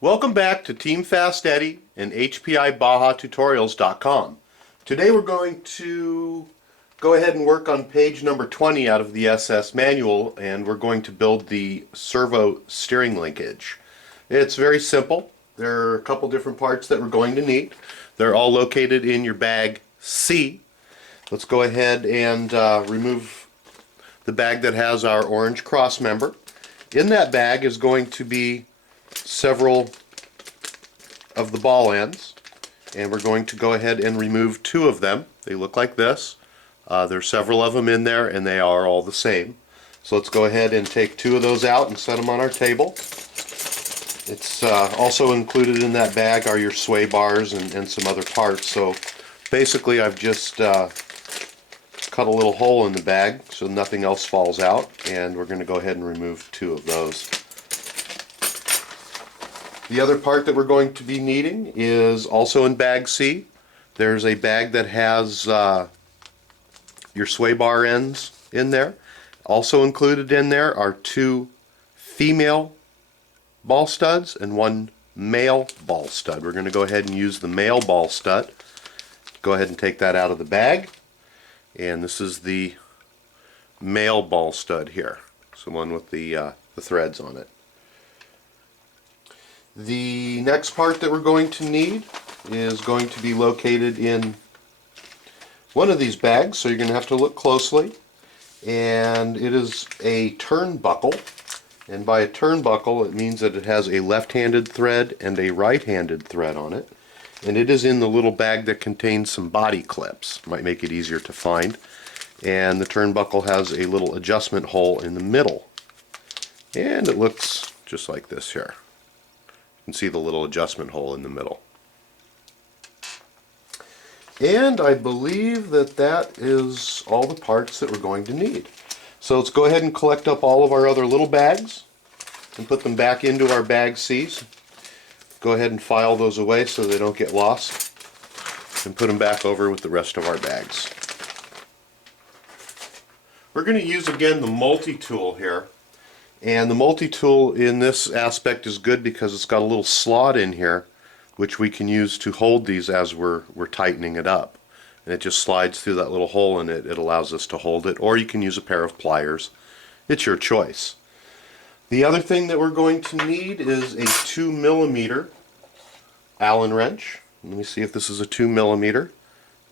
Welcome back to Team Fast Eddy and HPI Baja Tutorials.com. Today we're going to go ahead and work on page number 20 out of the SS manual, and we're going to build the servo steering linkage. It's very simple. There are a couple different parts that we're going to need. They're all located in your bag C. Let's go ahead and remove the bag that has our orange cross member. In that bag is going to be several of the ball ends, and we're going to go ahead and remove two of them. They look like this. There's several of them in there, and they are all the same. So let's go ahead and take two of those out and set them on our table. It's also included in that bag are your sway bars and some other parts. So basically I've just cut a little hole in the bag so nothing else falls out, and we're going to go ahead and remove two of those. The other part that we're going to be needing is also in bag C. There's a bag that has your sway bar ends in there. Also included in there are two female ball studs and one male ball stud. We're going to go ahead and use the male ball stud. Go ahead and take that out of the bag. And this is the male ball stud here. It's the one with the threads on it. The next part that we're going to need is going to be located in one of these bags, so you're going to have to look closely. And it is a turnbuckle. And by a turnbuckle, it means that it has a left-handed thread and a right-handed thread on it. And it is in the little bag that contains some body clips. Might make it easier to find. And the turnbuckle has a little adjustment hole in the middle. And it looks just like this here. You can see the little adjustment hole in the middle. And I believe that that is all the parts that we're going to need. So let's go ahead and collect up all of our other little bags and put them back into our bag C's. Go ahead and file those away so they don't get lost, and put them back over with the rest of our bags. We're going to use again the multi-tool here, and the multi-tool in this aspect is good because it's got a little slot in here which we can use to hold these as we're tightening it up, and it just slides through that little hole and it allows us to hold it, or you can use a pair of pliers. It's your choice. The other thing that we're going to need is a 2mm Allen wrench. Let me see if this is a 2mm,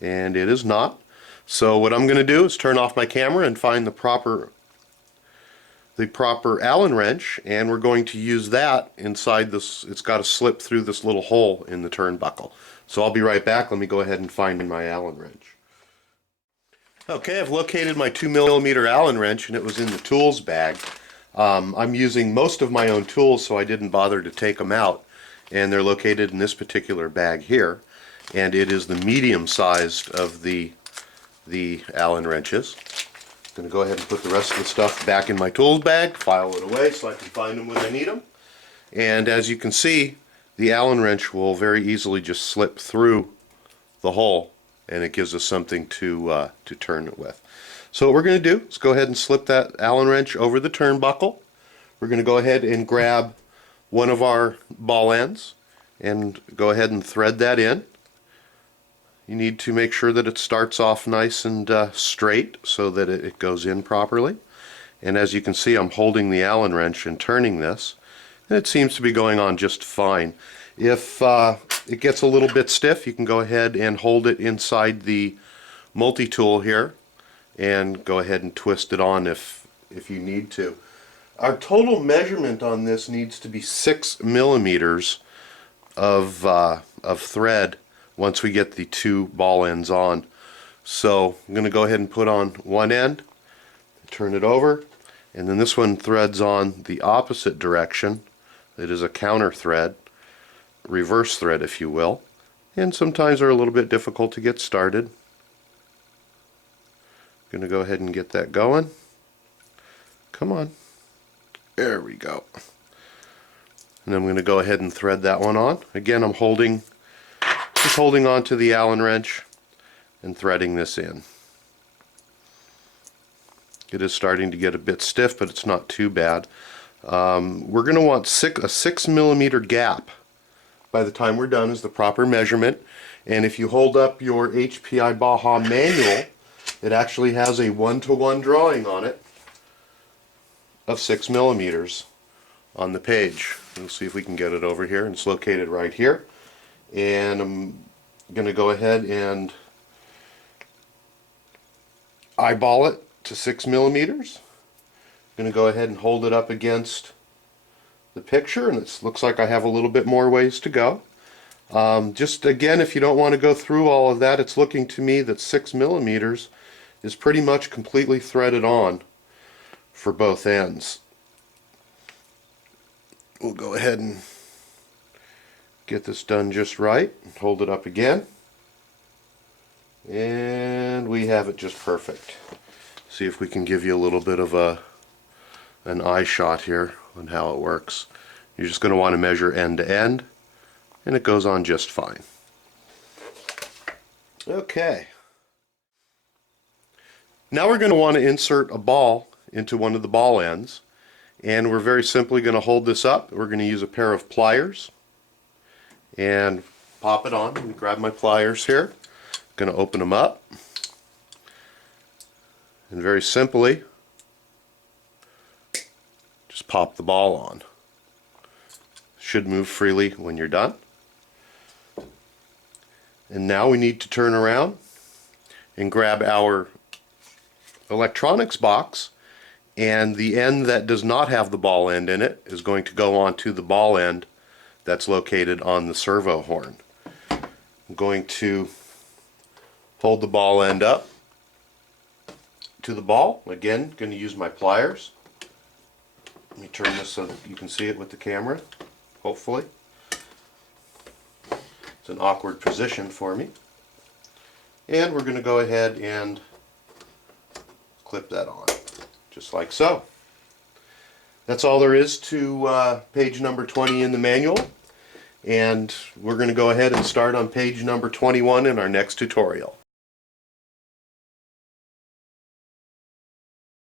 and it is not. So what I'm going to do is turn off my camera and find the proper Allen wrench, and we're going to use that inside this. It's got to slip through this little hole in the turnbuckle. So I'll be right back. Let me go ahead and find my Allen wrench. Okay, I've located my 2mm Allen wrench, and it was in the tools bag. I'm using most of my own tools, so I didn't bother to take them out, and they're located in this particular bag here, and it is the medium sized of the Allen wrenches. I'm going to go ahead and put the rest of the stuff back in my tools bag, file it away so I can find them when I need them. And as you can see, the Allen wrench will very easily just slip through the hole, and it gives us something to turn it with. So what we're going to do is go ahead and slip that Allen wrench over the turnbuckle. We're going to go ahead and grab one of our ball ends and go ahead and thread that in. You need to make sure that it starts off nice and straight so that it goes in properly. And as you can see, I'm holding the Allen wrench and turning this, and it seems to be going on just fine. If it gets a little bit stiff, you can go ahead and hold it inside the multi-tool here and go ahead and twist it on if you need to. Our total measurement on this needs to be 6mm of thread once we get the two ball ends on. So I'm going to go ahead and put on one end, turn it over, and then this one threads on the opposite direction. It is a counter thread, reverse thread if you will, and sometimes they're a little bit difficult to get started. Going to go ahead and get that going. Come on. There we go. And I'm going to go ahead and thread that one on. Again, I'm just holding on to the Allen wrench and threading this in. It is starting to get a bit stiff, but it's not too bad. We're going to want a 6 millimeter gap by the time we're done is the proper measurement. And if you hold up your HPI Baja manual, it actually has a 1-to-1 drawing on it of 6 millimeters on the page. We'll see if we can get it over here, and it's located right here. And I'm going to go ahead and eyeball it to 6 millimeters. I'm going to go ahead and hold it up against the picture, and it looks like I have a little bit more ways to go. Just again, if you don't want to go through all of that, it's looking to me that 6 millimeters is pretty much completely threaded on for both ends. We'll go ahead and get this done just right. Hold it up again, and we have it just perfect. See if we can give you a little bit of an eye shot here on how it works. You're just going to want to measure end to end, and it goes on just fine. Okay. Now we're going to want to insert a ball into one of the ball ends, and we're very simply going to hold this up. We're going to use a pair of pliers and pop it on. Let me grab my pliers here. Going to open them up, and very simply just pop the ball on. Should move freely when you're done. And now we need to turn around and grab our electronics box, and the end that does not have the ball end in it is going to go onto the ball end that's located on the servo horn. I'm going to hold the ball end up to the ball. Again, going to use my pliers. Let me turn this so that you can see it with the camera, hopefully. It's an awkward position for me. And we're going to go ahead and clip that on, just like so. That's all there is to page number 20 in the manual, and we're going to go ahead and start on page number 21 in our next tutorial.